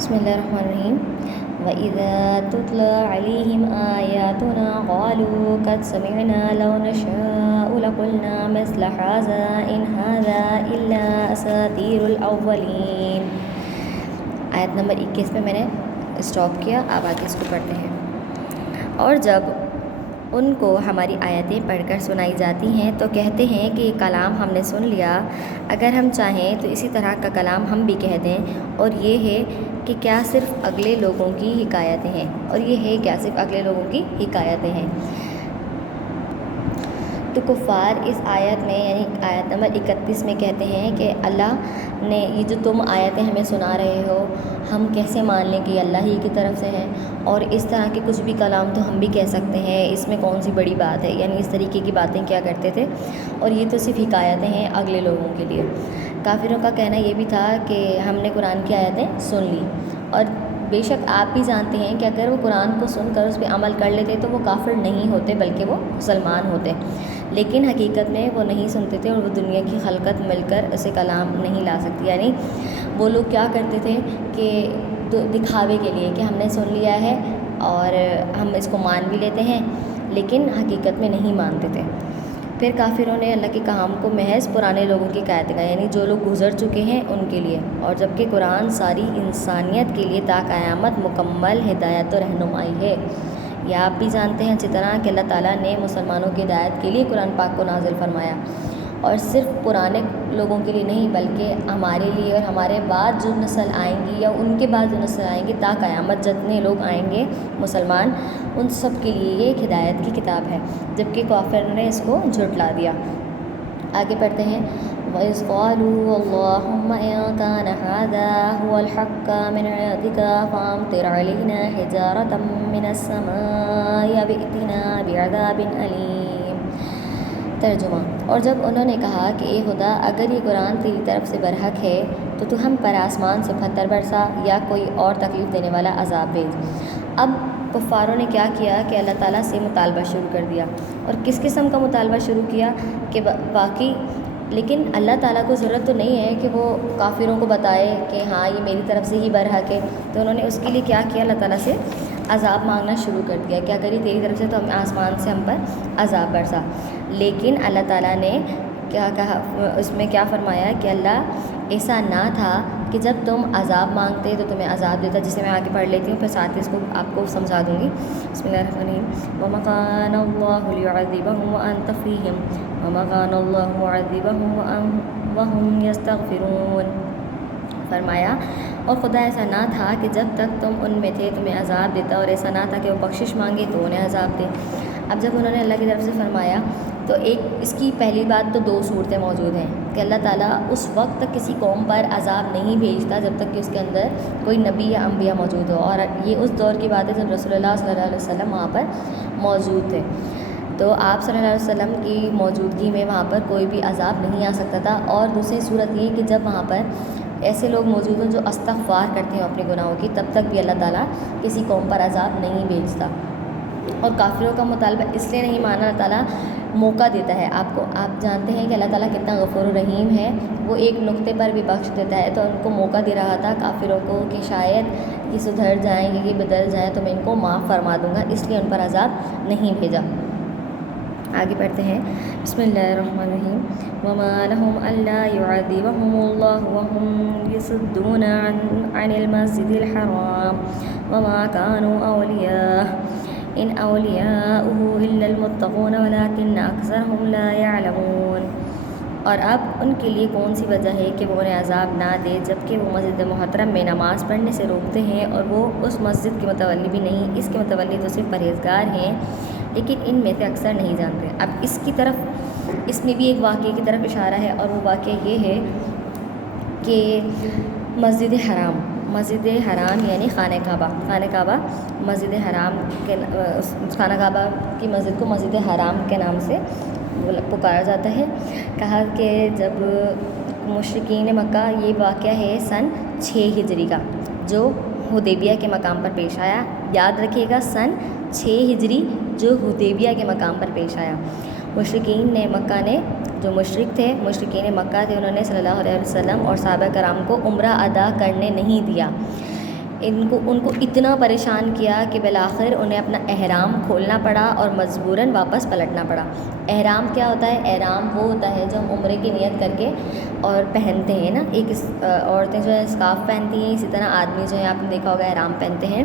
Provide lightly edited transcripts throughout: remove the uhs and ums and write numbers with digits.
بسم اللہ الرحمن الرحیم. وَإِذَا تُتْلَى عَلَيْهِمْ آيَاتُنَا قَالُوا قَدْ سَمِعْنَا لَوْ نَشَاءُ لَقُلْنَا مِثْلَ هَٰذَا إِنْ هَٰذَا إِلَّا أَسَاطِيرُ الْأَوَّلِينَ. آیت نمبر 21 میں نے اسٹاپ کیا. اب آگے اس کو پڑھتے ہیں. اور جب ان کو ہماری آیتیں پڑھ کر سنائی جاتی ہیں تو کہتے ہیں کہ یہ کلام ہم نے سن لیا، اگر ہم چاہیں تو اسی طرح کا کلام ہم بھی کہہ دیں، اور یہ ہے کہ کیا صرف اگلے لوگوں کی حکایتیں ہیں، اور یہ ہے کیا صرف اگلے لوگوں کی حکایتیں ہیں. تو کفار اس آیت میں یعنی آیت نمبر 31 میں کہتے ہیں کہ اللہ نے یہ جو تم آیتیں ہمیں سنا رہے ہو، ہم کیسے مان لیں کہ یہ اللہ ہی کی طرف سے ہے، اور اس طرح کے کچھ بھی کلام تو ہم بھی کہہ سکتے ہیں، اس میں کون سی بڑی بات ہے. یعنی اس طریقے کی باتیں کیا کرتے تھے، اور یہ تو صرف حکایتیں ہیں اگلے لوگوں کے لیے. کافروں کا کہنا یہ بھی تھا کہ ہم نے قرآن کی آیتیں سن لی، اور بے شک آپ بھی جانتے ہیں کہ اگر وہ قرآن کو سن کر اس پہ عمل کر لیتے تو وہ کافر نہیں ہوتے بلکہ وہ مسلمان ہوتے، لیکن حقیقت میں وہ نہیں سنتے تھے، اور وہ دنیا کی خلقت مل کر اسے کلام نہیں لا سکتی. یعنی وہ لوگ کیا کرتے تھے کہ دکھاوے کے لیے کہ ہم نے سن لیا ہے اور ہم اس کو مان بھی لیتے ہیں، لیکن حقیقت میں نہیں مانتے تھے. پھر کافروں نے اللہ کے کلام کو محض پرانے لوگوں کی قید کا، یعنی جو لوگ گزر چکے ہیں ان کے لیے، اور جبکہ قرآن ساری انسانیت کے لیے تا قیامت مکمل ہدایت و رہنمائی ہے. یہ آپ بھی جانتے ہیں اچھی طرح کہ اللہ تعالیٰ نے مسلمانوں کی ہدایت کے لیے قرآن پاک کو نازل فرمایا، اور صرف پرانے لوگوں کے لیے نہیں بلکہ ہمارے لیے اور ہمارے بعد جو نسل آئیں گی یا ان کے بعد جو نسل آئیں گی تا قیامت جتنے لوگ آئیں گے مسلمان، ان سب کے لیے یہ ایک ہدایت کی کتاب ہے، جبکہ کافروں نے اس کو جھٹلا دیا. آگے پڑھتے ہیں. وَإِذْ قَالُوا اللَّهُمَّ إِن كَانَ هَٰذَا هُوَ الْحَقَّ مِنْ عِندِكَ فَأَمْطِرْ عَلَيْنَا حِجَارَةً مِّنَ السَّمَاءِ أَوِ ائْتِنَا بِعَذَابٍ أَلِيمٍ. ترجمہ. اور جب انہوں نے کہا کہ اے خدا، اگر یہ قرآن تیری طرف سے برحق ہے تو ہم پر آسمان سے پتھر برسا یا کوئی اور تکلیف دینے والا عذاب بھیج. اب کفاروں نے کیا کیا کہ اللہ تعالیٰ سے مطالبہ شروع کر دیا. اور کس قسم کا مطالبہ شروع کیا کہ باقی لیکن اللہ تعالیٰ کو ضرورت تو نہیں ہے کہ وہ کافروں کو بتائے کہ ہاں یہ میری طرف سے ہی برحق ہے، تو انہوں نے اس کے لیے کیا کیا، اللہ تعالیٰ سے عذاب مانگنا شروع کر دیا کہ اگر یہ تیری طرف سے تو ہم آسمان سے ہم پر عذاب برسا. لیکن اللہ تعالیٰ نے کیا کہا، اس میں کیا فرمایا کہ اللہ ایسا نہ تھا کہ جب تم عذاب مانگتے تو تمہیں عذاب دیتا، جسے میں آگے پڑھ لیتی ہوں پھر ساتھ ہی اس کو آپ کو سمجھا دوں گی. بسم اللہ الرحمن الرحیم. وَمَا كَانَ اللَّهُ لِيُعَذِّبَهُمْ وَأَنْتَ فِيهِمْ وَمَا كَانَ اللَّهُ مُعَذِّبَهُمْ وَهُمْ يَسْتَغْفِرُونَ. فرمایا اور خدا ایسا نہ تھا کہ جب تک تم ان میں تھے تمہیں عذاب دیتا، اور ایسا نہ تھا کہ وہ بخشش مانگے تو انہیں عذاب دے. اب جب انہوں نے اللہ کی طرف سے فرمایا تو ایک اس کی پہلی بات تو دو صورتیں موجود ہیں کہ اللہ تعالیٰ اس وقت تک کسی قوم پر عذاب نہیں بھیجتا جب تک کہ اس کے اندر کوئی نبی یا انبیاء موجود ہو، اور یہ اس دور کی بات ہے جب رسول اللہ صلی اللہ علیہ وسلم وہاں پر موجود تھے. تو آپ صلی اللہ علیہ وسلم کی موجودگی میں وہاں پر کوئی بھی عذاب نہیں آ سکتا تھا. اور دوسری صورت یہ کہ جب وہاں پر ایسے لوگ موجود ہوں جو استغفار کرتے ہیں اپنے گناہوں کی، تب تک بھی اللہ تعالیٰ کسی قوم پر عذاب نہیں بھیجتا. اور کافروں کا مطالبہ اس لیے نہیں مانا، اللہ تعالیٰ موقع دیتا ہے آپ کو. آپ جانتے ہیں کہ اللہ تعالیٰ کتنا غفور و رحیم ہے، وہ ایک نقطے پر بھی بخش دیتا ہے. تو ان کو موقع دے رہا تھا کافروں کو کہ شاید یہ سدھر جائیں گے، یہ بدل جائیں تو میں ان کو معاف فرما دوں گا، اس لیے ان پر عذاب نہیں بھیجا. آگے پڑھتے ہیں. بسم اللہ الرحمن الرحیم. وَمَا لَهُمْ أَلَّا يُعَذِّبَهُمُ اللَّهُ وَهُمْ يَصُدُّونَ عَنِ الْمَسْجِدِ الْحَرَامِ وَمَا كَانُوا أَوْلِيَاءَهُ إِنْ أَوْلِيَاؤُهُ إِلَّا الْمُتَّقُونَ وَلَٰكِنَّ أَكْثَرَهُمْ لَا يَعْلَمُونَ. اور اب ان کے لیے کون سی وجہ ہے کہ وہ انہیں عذاب نہ دے جبکہ وہ مسجد محترم میں نماز پڑھنے سے روکتے ہیں، اور وہ اس مسجد کے متولی بھی نہیں، اس کے متولی تو صرف پرہیزگار ہیں، لیکن ان میں سے اکثر نہیں جانتے. اب اس کی طرف اس میں بھی ایک واقعے کی طرف اشارہ ہے، اور وہ واقعہ یہ ہے کہ مسجد حرام یعنی خانہ کعبہ مسجد حرام کے خانہ کعبہ کی مسجد کو مسجد حرام کے نام سے پکارا جاتا ہے. کہا کہ جب مشرکین مکہ، یہ واقعہ ہے سن 6 ہجری کا جو حدیبیہ کے مقام پر پیش آیا. یاد رکھیے گا سن 6 ہجری جو حدیبیہ کے مقام پر پیش آیا. مشرکین مکہ نے، جو مشرکین مکہ تھے، انہوں نے صلی اللہ علیہ وسلم اور صحابہ کرام کو عمرہ ادا کرنے نہیں دیا. ان کو اتنا پریشان کیا کہ بالآخر انہیں اپنا احرام کھولنا پڑا اور مجبوراً واپس پلٹنا پڑا۔ احرام کیا ہوتا ہے؟ احرام وہ ہوتا ہے جو ہم عمرے کی نیت کر کے اور پہنتے ہیں نا، ایک عورتیں جو ہے اسکارف پہنتی ہیں، اسی طرح آدمی جو ہے آپ نے دیکھا ہوگا احرام پہنتے ہیں،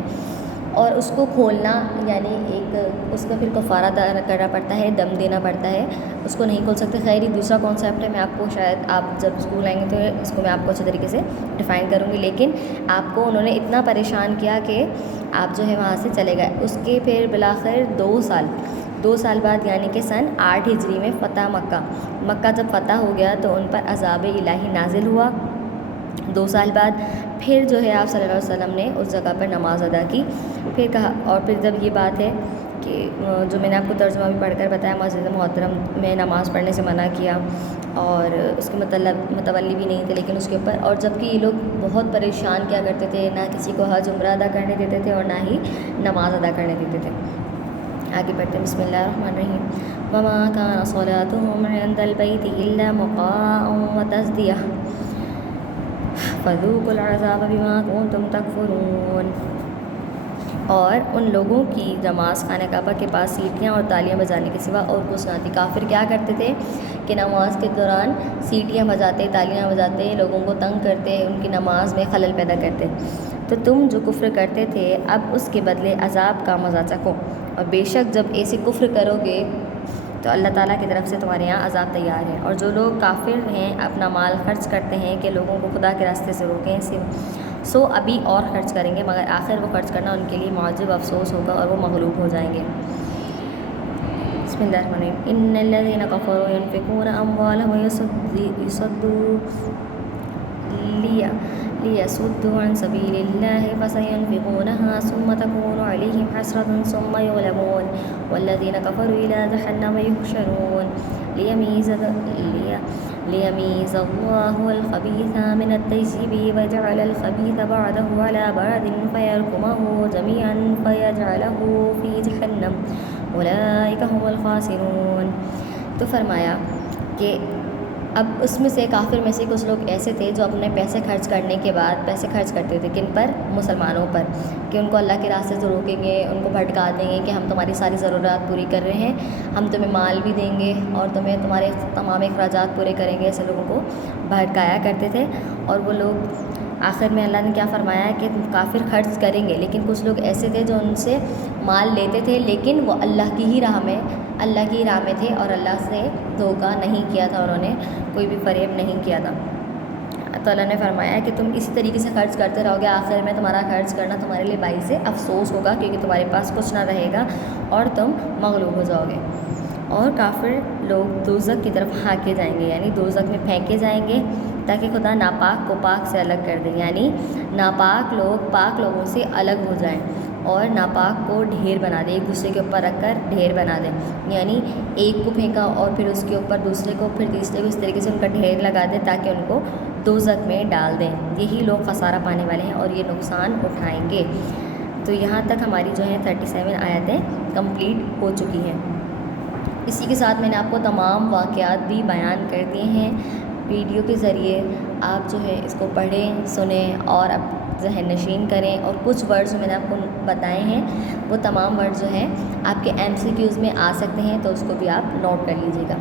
اور اس کو کھولنا یعنی ایک اس کا پھر کفارہ ادا کرنا پڑتا ہے، دم دینا پڑتا ہے، اس کو نہیں کھول سکتے۔ خیر یہ دوسرا کانسیپٹ ہے، میں آپ کو شاید آپ جب اسکول آئیں گے تو اس کو میں آپ کو اچھے طریقے سے ڈیفائن کروں گی، لیکن آپ کو انہوں نے اتنا پریشان کیا کہ آپ جو ہے وہاں سے چلے گئے۔ اس کے پھر بالآخر 2 سال بعد یعنی کہ سن 8 ہجری میں فتح مکہ جب فتح ہو گیا تو ان پر عذاب الہی نازل ہوا 2 سال بعد۔ پھر جو ہے آپ صلی اللہ علیہ وسلم نے اس جگہ پر نماز ادا کی، پھر کہا، اور پھر جب یہ بات ہے کہ جو میں نے آپ کو ترجمہ بھی پڑھ کر بتایا، مسجد محترم میں نماز پڑھنے سے منع کیا، اور اس کے متولی بھی نہیں تھے لیکن اس کے اوپر، اور جب کہ یہ لوگ بہت پریشان کیا کرتے تھے، نہ کسی کو حج عمرہ ادا کرنے دیتے تھے اور نہ ہی نماز ادا کرنے دیتے تھے۔ آگے بڑھتے ہیں، بسم اللہ الرحمن الرحیم۔ وما كان صلاتهم عند البيت إلا مقاء وتصدية فذوقوا العذاب بما كنتم تكفرون۔ اور ان لوگوں کی نماز خانہ کعبہ کے پاس سیٹیاں اور تالیاں بجانے کے سوا اور کچھ نہ تھی۔ کافر کیا کرتے تھے کہ نماز کے دوران سیٹیاں بجاتے، تالیاں بجاتے، لوگوں کو تنگ کرتے، ان کی نماز میں خلل پیدا کرتے۔ تو تم جو کفر کرتے تھے اب اس کے بدلے عذاب کا مزہ چکھو، اور بے شک جب ایسے کفر کرو گے تو اللہ تعالیٰ کی طرف سے تمہارے یہاں عذاب تیار ہے۔ اور جو لوگ کافر ہیں اپنا مال خرچ کرتے ہیں کہ لوگوں کو خدا کے راستے سے روکیں، سو ابھی اور خرچ کریں گے، مگر آخر وہ خرچ کرنا ان کے لیے معجب افسوس ہوگا اور وہ مغلوب ہو جائیں گے۔ بسم اللہ الرحمن الرحیم۔ ان الذين كفروا ينفقون اموالهم ليصدوا عن سبيل الله فسينفقونها ثم تكون عليهم حسرة ثم يغلبون والذين كفروا إلى جهنم يحشرون ليميز الله الخبيث من الطيب وجعل الخبيث بعده على بعض فيركمه جميعا فيجعله في جهنم أولئك هم الخاسرون۔ تو فرمایا کہ اب اس میں سے کافر میں سے کچھ لوگ ایسے تھے جو اپنے پیسے خرچ کرنے کے بعد پیسے خرچ کرتے تھے، کن پر؟ مسلمانوں پر، کہ ان کو اللہ کے راستے سے روکیں گے، ان کو بھٹکا دیں گے کہ ہم تمہاری ساری ضرورات پوری کر رہے ہیں، ہم تمہیں مال بھی دیں گے اور تمہیں تمہارے تمام اخراجات پورے کریں گے، ایسے لوگوں کو بھٹکایا کرتے تھے۔ اور وہ لوگ آخر میں اللہ نے کیا فرمایا ہے کہ کافر خرچ کریں گے، لیکن کچھ لوگ ایسے تھے جو ان سے مال لیتے تھے لیکن وہ اللہ کی ہی راہ میں تھے اور اللہ سے دھوکہ نہیں کیا تھا، انہوں نے کوئی بھی فریب نہیں کیا تھا۔ تو اللہ نے فرمایا کہ تم اسی طریقے سے خرچ کرتے رہو گے، آخر میں تمہارا خرچ کرنا تمہارے لیے باعث افسوس ہوگا کیونکہ تمہارے پاس کچھ نہ رہے گا اور تم مغلوب ہو جاؤ گے۔ اور کافر لوگ دوزخ کی طرف ہانکے جائیں گے، یعنی دوزخ میں پھینکے جائیں گے تاکہ خدا ناپاک کو پاک سے الگ کر دے، یعنی ناپاک لوگ پاک لوگوں سے الگ ہو جائیں اور ناپاک کو ڈھیر بنا دے، ایک دوسرے کے اوپر رکھ کر ڈھیر بنا دیں، یعنی ایک کو پھینکا اور پھر اس کے اوپر دوسرے کو، پھر تیسرے کو، اس طریقے سے ان کا ڈھیر لگا دیں تاکہ ان کو دوزخ میں ڈال دیں۔ یہی لوگ خسارہ پانے والے ہیں اور یہ نقصان اٹھائیں گے۔ تو یہاں تک ہماری جو ہے 37 آیتیں کمپلیٹ ہو چکی ہیں۔ اسی کے ساتھ میں نے آپ کو تمام واقعات بھی بیان کر دیے ہیں ویڈیو کے ذریعے۔ آپ جو ہے اس کو پڑھیں، سنیں اور اب ذہن نشین کریں، اور کچھ ورڈز میں نے آپ کو بتائے ہیں وہ تمام ورڈز جو ہیں آپ کے MCQs میں آ سکتے ہیں، تو اس کو بھی آپ نوٹ کر لیجیے گا۔